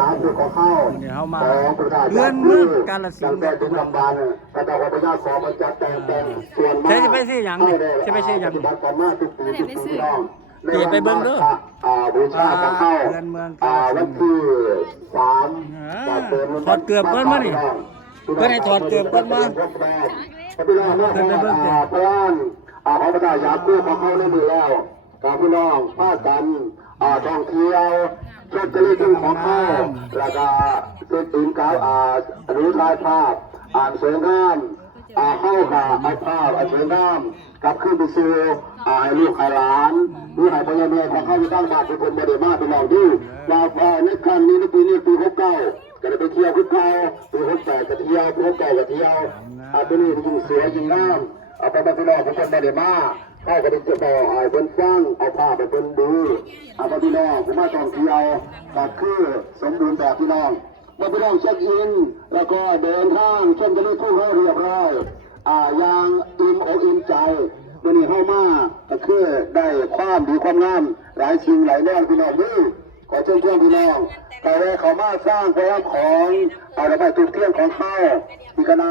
ร้านคือของข้าว เดี๋ยวเขามา ของประชาชน เมืองกาฬสินธุ์ แต่ถึงลำบากก็ต้องเอาไปย่าขอมาจัดแต่งส่วนมาก จะไปซื้อหยังจะไปซื้อหยัง ปฏิบัติกันมากทุกปีทุกปีน้อง เดี๋ยวไปเบิ่งเด้อ บูชาของข้าว เมืองเมืองกาฬสินธุ์ วันที่3 ถอดเกือบก่อนมานี่เพิ่นให้ถอดเกือบก่อนมา พี่น้องเนาะพระล้านของประชาชนคู่ของเขาในมือแล้วกับพี่น้องพากันท่องเที่ยวชมทะเลทุ่งของเขาแล้วก็เส้นตีนกาวรู้ลายภาพสวยงามเข้ากับเอาภาพสวยงามกลับขึ้นไปสู่ให้ลูกให้หลานหรือให้พ่อแม่ของเขาที่ตั้งบ้านเป็นคนบริมาเป็นเราดูเราในครั้งนี้ในปีนี้ปี69ก็ได้ไปเที่ยวพุทธเจ้าปี68ก็เที่ยวปี69ก็เที่ยวปีนี้ยิ่งสวยยิ่งงามไปบ้านพี่น้องของคนบริมาเข้าก็ได้จะต่อเป็นฟังเอาภาพไปเป็นดูไปพี่น้องผมมาท่องเที่ยวก็คือสมบูรณ์แบบพี่น้องเมื่อพี่น้องเช็คอินแล้วก็เดินทางชมทะเลทุ่งให้เรียบร้อยอย่างอิ่มอกอิ่มใจวันนี้เข้ามาก็คือได้ความดีความงามหลายสิ่งหลายแนวพี่น้องนี่ขอเชิญชวนพี่น้องแต่ว่าเขามาสร้างพระของอะไรไปตุกเที่ยงของเขาที่คณะ